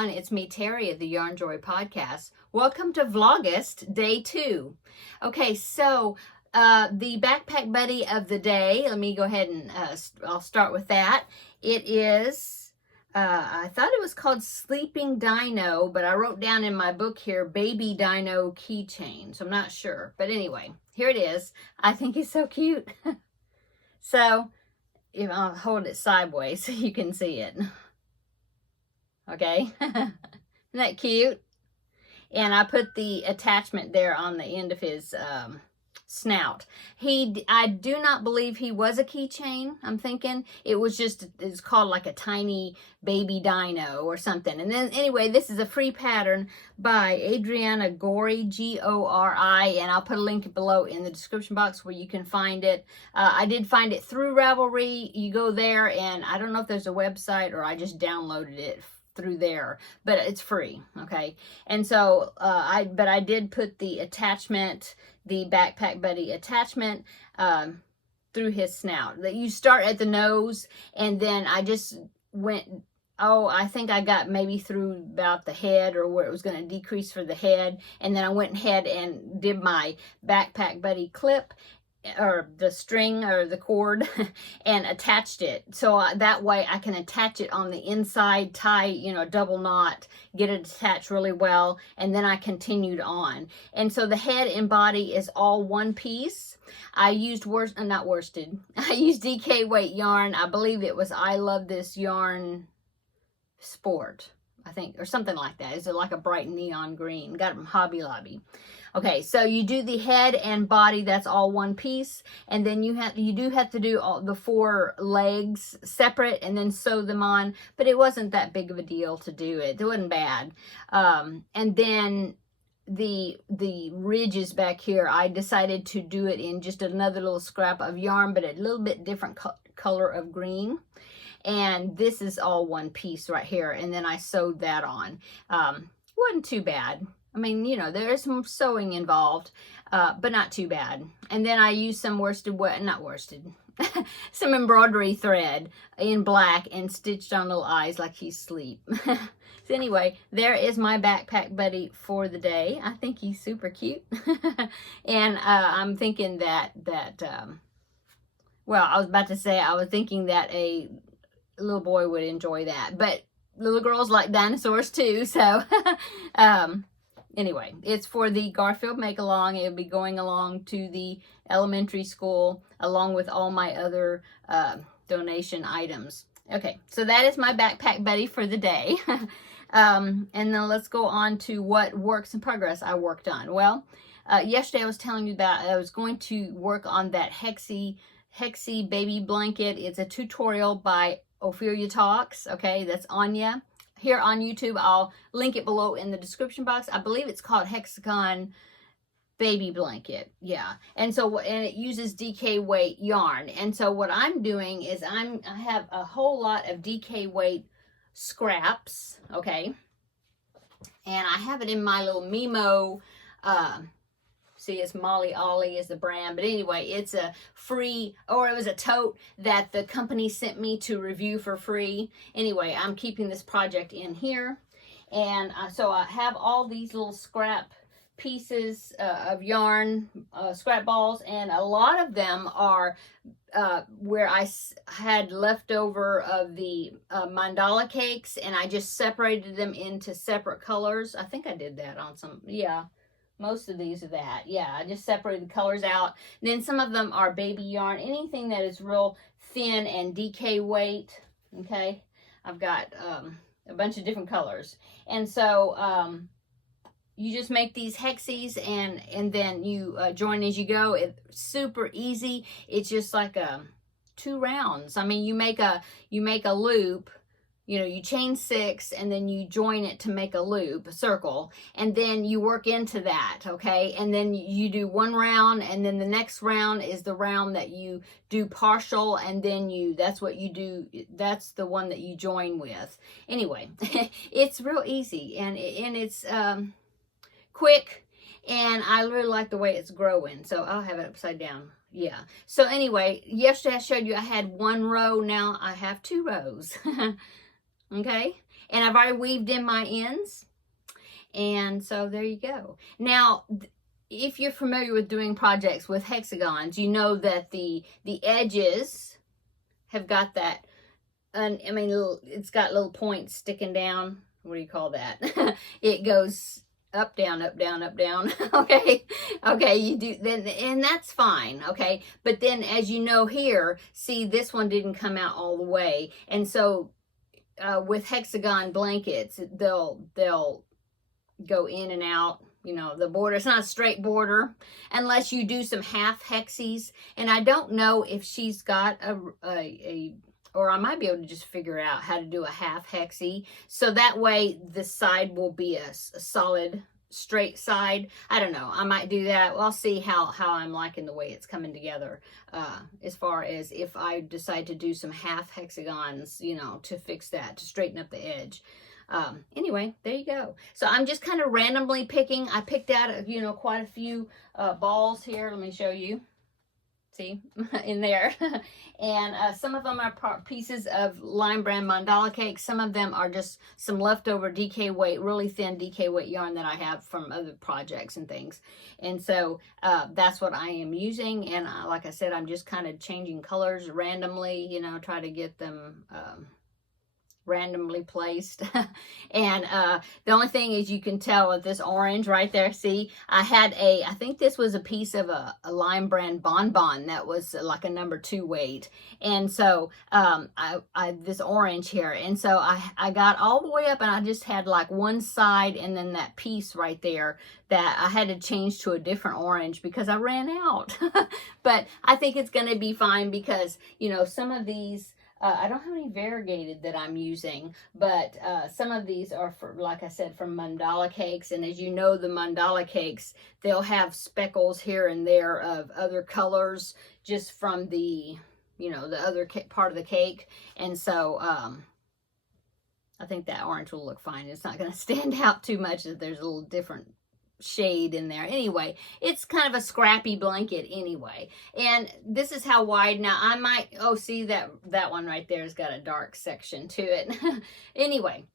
everyone. It's me, Terri, of the Yarnjoy podcast. Welcome to Vlogust, day 2. Okay, so the backpack buddy of the day, let me go ahead and I'll start with that. It is, I thought it was called Sleeping Dino, but I wrote down in my book here, Baby Dino Keychain, so I'm not sure. But anyway, here it is. I think it's so cute. So, if I'll hold it sideways so you can see it. Okay, isn't that cute? And I put the attachment there on the end of his snout. I do not believe he was a keychain. I'm thinking it was just, it's called like a tiny baby dino or something. And then anyway, this is a free pattern by Adriana Gori, Gori, and I'll put a link below in the description box where you can find it. I did find it through Ravelry. You go there, and I don't know if there's a website or I just downloaded it through there, but it's free. Okay, and so I did put the attachment, the backpack buddy attachment, through his snout. That you start at the nose, and then I just went, I think I got maybe through about the head, or where it was going to decrease for the head, and then I went ahead and did my backpack buddy clip, or the string or the cord, and attached it. So that way I can attach it on the inside, tie, double knot, get it attached really well, and then I continued on. And so the head and body is all one piece. I used not worsted. I used DK weight yarn. I believe it was I Love This Yarn Sport, I think, or something like that. It's like a bright neon green. Got it from Hobby Lobby. Okay, so you do the head and body, that's all one piece, and then you do have to do all the 4 legs separate and then sew them on, but it wasn't that big of a deal to do it. It wasn't bad. And then the ridges back here, I decided to do it in just another little scrap of yarn, but a little bit different color of green. And this is all one piece right here, and then I sewed that on. Wasn't too bad. I mean, there is some sewing involved, but not too bad. And then I used some some embroidery thread in black and stitched on little eyes like he's asleep. So anyway, there is my backpack buddy for the day. I think he's super cute. And I'm thinking that well, I was about to say, I was thinking that a little boy would enjoy that, but little girls like dinosaurs too, so anyway, it's for the Garfield make-along. It'll be going along to the elementary school along with all my other donation items. Okay, so that is my backpack buddy for the day. And then let's go on to what works in progress I worked on. Well, yesterday I was telling you about I was going to work on that Hexy baby blanket. It's a tutorial by Ophelia Talks. Okay, that's Anya. Here on YouTube, I'll link it below in the description box. I believe it's called Hexagon baby blanket. Yeah. And it uses DK weight yarn. And so what I'm doing is I have a whole lot of DK weight scraps. Okay. And I have it in my little Mimo, see, it's Molly Ollie is the brand, but anyway, it's a free, or it was a tote that the company sent me to review for free. Anyway, I'm keeping this project in here, and so I have all these little scrap pieces of yarn, scrap balls, and a lot of them are where I had leftover of the mandala cakes, and I just separated them into separate colors. I think I did that on some, yeah. Most of these are that. Yeah, I just separated the colors out. And then some of them are baby yarn. Anything that is real thin and DK weight. Okay. I've got a bunch of different colors. And so you just make these hexies, and then you join as you go. It's super easy. It's just like 2 rounds. I mean, you make a loop. You chain 6, and then you join it to make a loop, a circle, and then you work into that, okay? And then you do 1 round, and then the next round is the round that you do partial, and then that's what you do, that's the one that you join with. Anyway, it's real easy, and it's quick, and I really like the way it's growing, so I'll have it upside down. Yeah. So anyway, yesterday I showed you I had 1 row, now I have 2 rows. Okay, And I've already weaved in my ends. And so there you go. Now, if you're familiar with doing projects with hexagons, you know that the edges have got that, I mean, it's got little points sticking down. What do you call that? It goes up, down, up, down, up, down. Okay. Okay. You do then, and that's fine. Okay. But then as you know here, see, this one didn't come out all the way. And so, with hexagon blankets, they'll go in and out, you know, the border. It's not a straight border unless you do some half hexies. And I don't know if she's got or I might be able to just figure out how to do a half hexie. So that way the side will be a solid straight side. I don't know. I might do that. Well, I'll see how I'm liking the way it's coming together. As far as if I decide to do some half hexagons, you know, to fix that, to straighten up the edge. Anyway, there you go. So I'm just kind of randomly picking. I picked out, you know, quite a few balls here. Let me show you. See, in there. And some of them are pieces of Lime Brand mandala cake. Some of them are just some leftover DK weight, really thin DK weight yarn that I have from other projects and things. And so that's what I am using. And like I said, I'm just kind of changing colors randomly, you know, try to get them randomly placed. And the only thing is, you can tell with this orange right there, see, I had I think this was a piece of a Lime Brand bonbon that was like a #2 weight. And so I this orange here, and so I got all the way up, and I just had like one side and then that piece right there that I had to change to a different orange because I ran out. But I think it's going to be fine because, you know, some of these I don't have any variegated that I'm using, but some of these are, for, like I said, from mandala cakes. And as you know, the mandala cakes, they'll have speckles here and there of other colors just from the, you know, the other part of the cake. And so I think that orange will look fine. It's not going to stand out too much if there's a little different shade in there. Anyway, it's kind of a scrappy blanket anyway. And this is how wide. Now I might, oh, see that one right there has got a dark section to it. Anyway,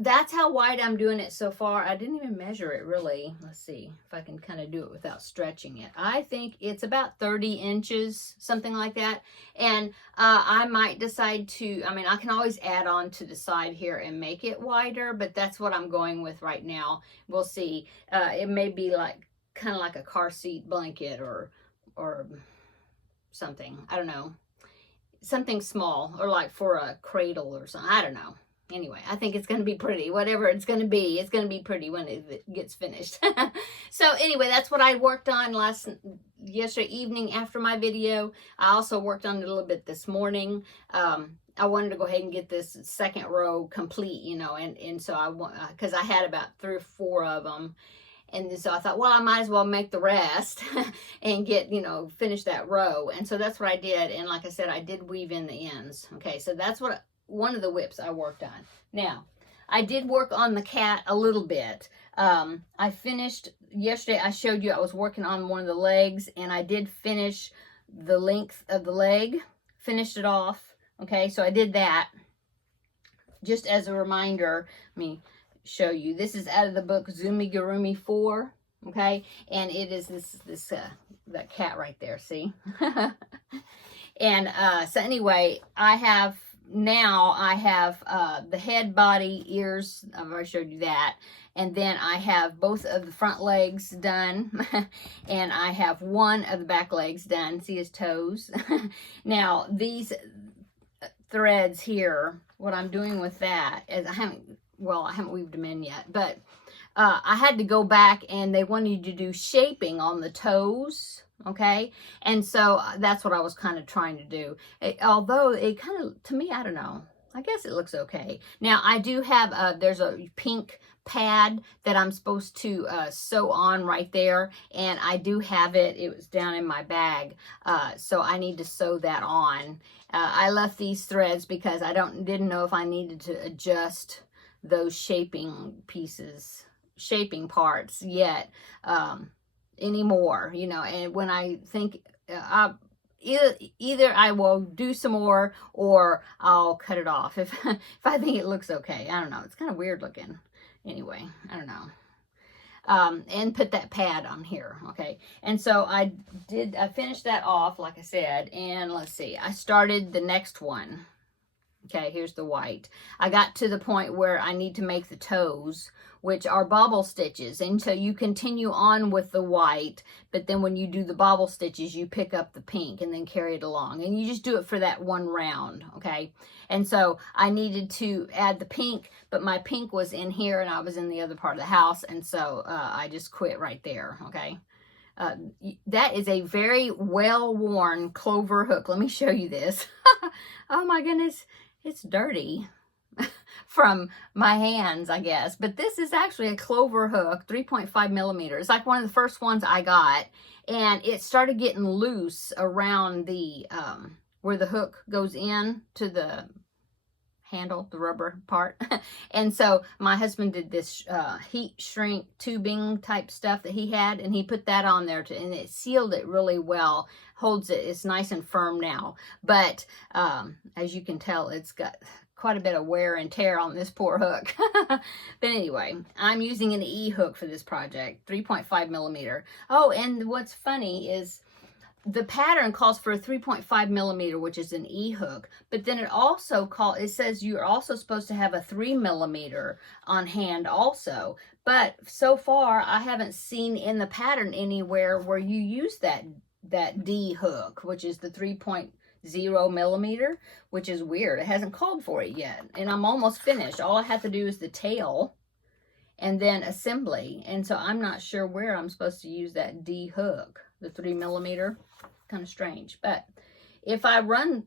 that's how wide I'm doing it so far. I didn't even measure it really. Let's see if I can kind of do it without stretching it. I think it's about 30 inches, something like that. And I might decide to, I mean, I can always add on to the side here and make it wider, but that's what I'm going with right now. We'll see. It may be like, kind of like a car seat blanket or something. I don't know. Something small, or like for a cradle or something. I don't know. Anyway, I think it's going to be pretty. Whatever it's going to be pretty when it gets finished. So anyway, that's what I worked on yesterday evening after my video. I also worked on it a little bit this morning. I wanted to go ahead and get this second row complete, you know, and so I want, because I had about 3 or 4 of them. And so I thought, well, I might as well make the rest and get, you know, finish that row. And so that's what I did. And like I said, I did weave in the ends. Okay, so that's what one of the whips I worked on. Now, I did work on the cat a little bit. I finished, yesterday I showed you I was working on one of the legs, and I did finish the length of the leg, finished it off. Okay, so I did that. Just as a reminder, let me show you. This is out of the book Amigurumi 4. Okay, and it is that cat right there, see? And so anyway, I have the head, body, ears. I've already showed you that. And then I have both of the front legs done. And I have one of the back legs done. See his toes? Now, these threads here, what I'm doing with that is I haven't weaved them in yet. But I had to go back, and they wanted you to do shaping on the toes. Okay, and so that's what I was kind of trying to do. Although it kind of, to me, I don't know, I guess it looks okay. Now I do have there's a pink pad that I'm supposed to sew on right there, and I do have it. It was down in my bag, so I need to sew that on. I left these threads because I didn't know if I needed to adjust those shaping parts yet. Anymore, you know. And when I think either I will do some more or I'll cut it off if I think it looks okay. I don't know. It's kind of weird looking. Anyway, I don't know. And put that pad on here, okay? And so I finished that off, like I said, and let's see, I started the next one. Okay, here's the white. I got to the point where I need to make the toes, which are bobble stitches. And so you continue on with the white, but then when you do the bobble stitches, you pick up the pink and then carry it along. And you just do it for that one round, okay? And so I needed to add the pink, but my pink was in here and I was in the other part of the house. And so I just quit right there, okay? That is a very well-worn clover hook. Let me show you this. Oh my goodness. It's dirty from my hands, I guess. But this is actually a clover hook, 3.5 millimeters. It's like one of the first ones I got. And it started getting loose around the, where the hook goes in to the handle, the rubber part. And so my husband did this heat shrink tubing type stuff that he had, and he put that on there and it sealed it really well, holds it. It's nice and firm now, but as you can tell, it's got quite a bit of wear and tear on this poor hook. But anyway, I'm using an E hook for this project, 3.5 millimeter. Oh, and what's funny is the pattern calls for a 3.5 millimeter, which is an E hook, but then it says you're also supposed to have a 3 millimeter on hand also. But so far, I haven't seen in the pattern anywhere where you use that D hook, which is the 3.0 millimeter, which is weird. It hasn't called for it yet, and I'm almost finished. All I have to do is the tail and then assembly, and so I'm not sure where I'm supposed to use that D hook, the 3 millimeter. Kind of strange, but if I run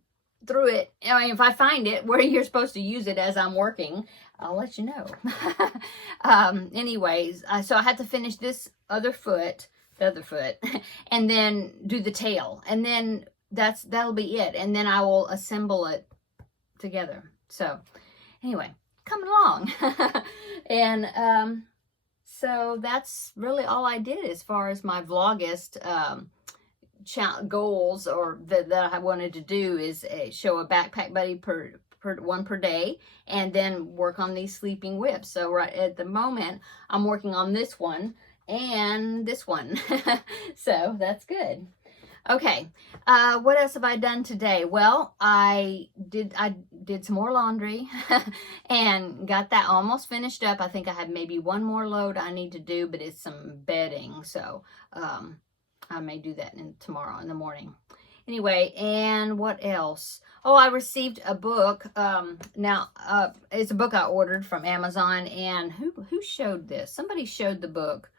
through it, I mean, if I find it where you're supposed to use it as I'm working, I'll let you know. Anyways, so I had to finish this other foot, the other foot, and then do the tail, and then that'll be it, and then I will assemble it together. So anyway, coming along. And so that's really all I did as far as my Vlogust goals, or that I wanted to do, is show a backpack buddy one per day, and then work on these sleeping whips. So right at the moment, I'm working on this one and this one. So that's good. Okay, what else have I done today? Well, I did some more laundry and got that almost finished up. I think I have maybe one more load I need to do, but it's some bedding, so I may do that tomorrow in the morning. Anyway, and what else? Oh, I received a book. It's a book I ordered from Amazon, and who showed this? Somebody showed the book.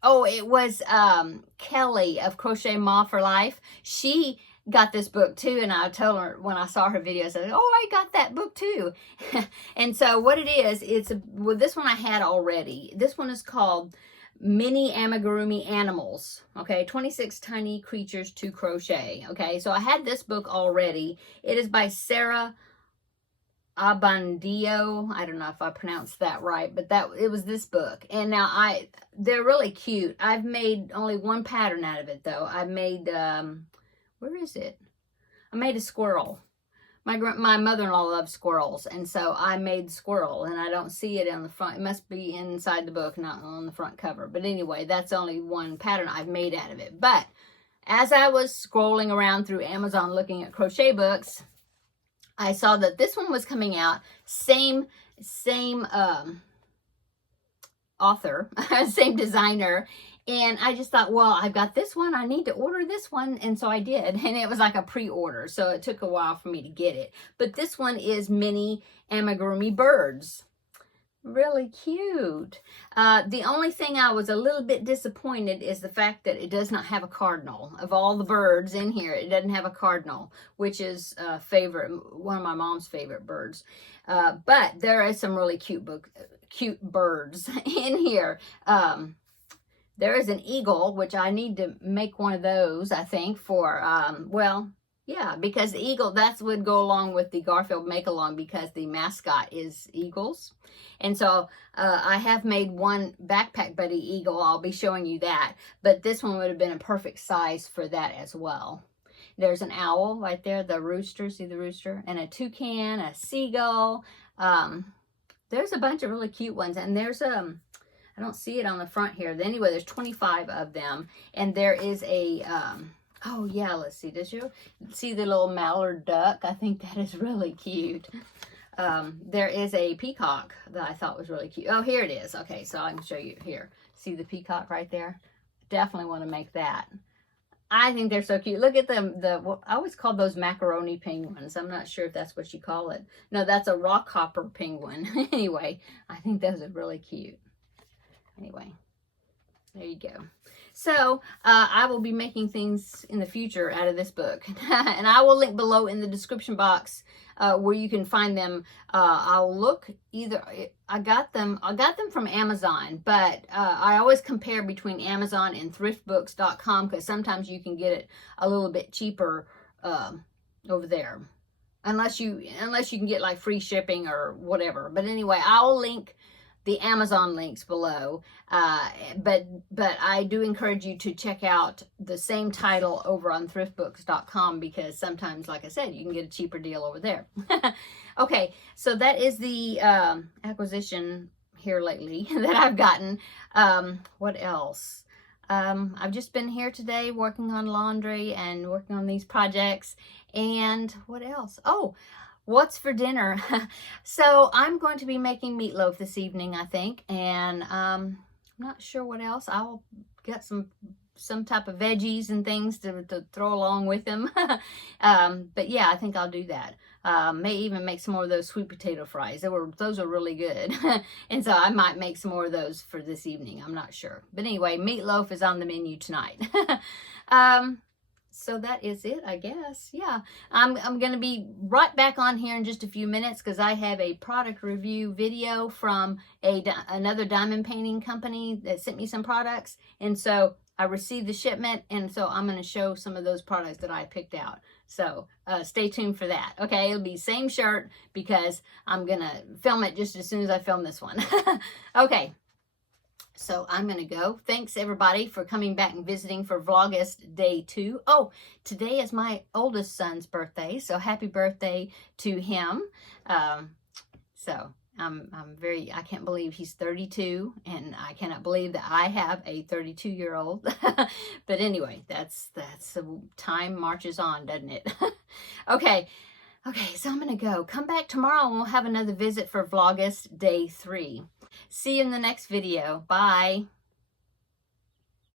Oh, it was Kelly of Crochet Ma for Life. She got this book too, and I told her when I saw her videos, I said, oh, I got that book too. And so what it is, well, this one I had already. This one is called Mini Amigurumi Animals, okay, 26 tiny creatures to crochet, okay. So I had this book already. It is by Sarah Abandio. I don't know if I pronounced that right, but it was this book. And now they're really cute. I've made only one pattern out of it though. I made where is it? I made a squirrel. My mother-in-law loves squirrels, and so I made squirrel, and I don't see it on the front. It must be inside the book, not on the front cover. But anyway, that's only one pattern I've made out of it. But as I was scrolling around through Amazon looking at crochet books, I saw that this one was coming out, same author, same designer. And I just thought, well, I've got this one. I need to order this one. And so I did. And it was like a pre-order. So it took a while for me to get it. But this one is Mini Amigurumi Birds. Really cute. The only thing I was a little bit disappointed is the fact that it does not have a cardinal. Of all the birds in here, it doesn't have a cardinal, which is one of my mom's favorite birds. But there is some really cute birds in here. There is an eagle, which I need to make one of those, I think, for, well, yeah, because the eagle, that would go along with the Garfield Make-Along because the mascot is eagles. And so I have made one Backpack Buddy eagle. I'll be showing you that. But this one would have been a perfect size for that as well. There's an owl right there, the rooster, see the rooster, and a toucan, a seagull. There's a bunch of really cute ones, and there's I don't see it on the front here. Anyway, there's 25 of them, and there is a oh yeah, let's see. Did you see the little mallard duck? I think that is really cute. There is a peacock that I thought was really cute. Oh, here it is. Okay, so I can show you here. See the peacock right there? Definitely want to make that. I think they're so cute. Look at them. I always call those macaroni penguins. I'm not sure if that's what you call it. No, that's a rockhopper penguin. Anyway, I think those are really cute. Anyway, there you go. So I will be making things in the future out of this book, and I will link below in the description box where you can find them. I'll look either. I got them from Amazon, but I always compare between Amazon and thriftbooks.com because sometimes you can get it a little bit cheaper over there, unless you can get like free shipping or whatever. But anyway, I'll link the Amazon links below, but I do encourage you to check out the same title over on thriftbooks.com because sometimes, like I said, you can get a cheaper deal over there. Okay, so that is the acquisition here lately that I've gotten. What else? I've just been here today working on laundry and working on these projects. And what else? Oh, what's for dinner? So I'm going to be making meatloaf this evening, I think, and I'm not sure what else. I'll get some type of veggies and things to throw along with them. But yeah, I think I'll do that. May even make some more of those sweet potato fries. Those are really good. And so I might make some more of those for this evening. I'm not sure. But anyway, meatloaf is on the menu tonight. So that is it, I guess. Yeah, I'm going to be right back on here in just a few minutes because I have a product review video from another diamond painting company that sent me some products. And so I received the shipment, and so I'm going to show some of those products that I picked out. So stay tuned for that. Okay, it'll be same shirt because I'm going to film it just as soon as I film this one. Okay. So I'm going to go. Thanks, everybody, for coming back and visiting for Vlogust Day 2. Oh, today is my oldest son's birthday, so happy birthday to him. So I can't believe he's 32, and I cannot believe that I have a 32-year-old. But anyway, that's time marches on, doesn't it? Okay, so I'm going to go. Come back tomorrow, and we'll have another visit for Vlogust Day 3. See you in the next video. Bye.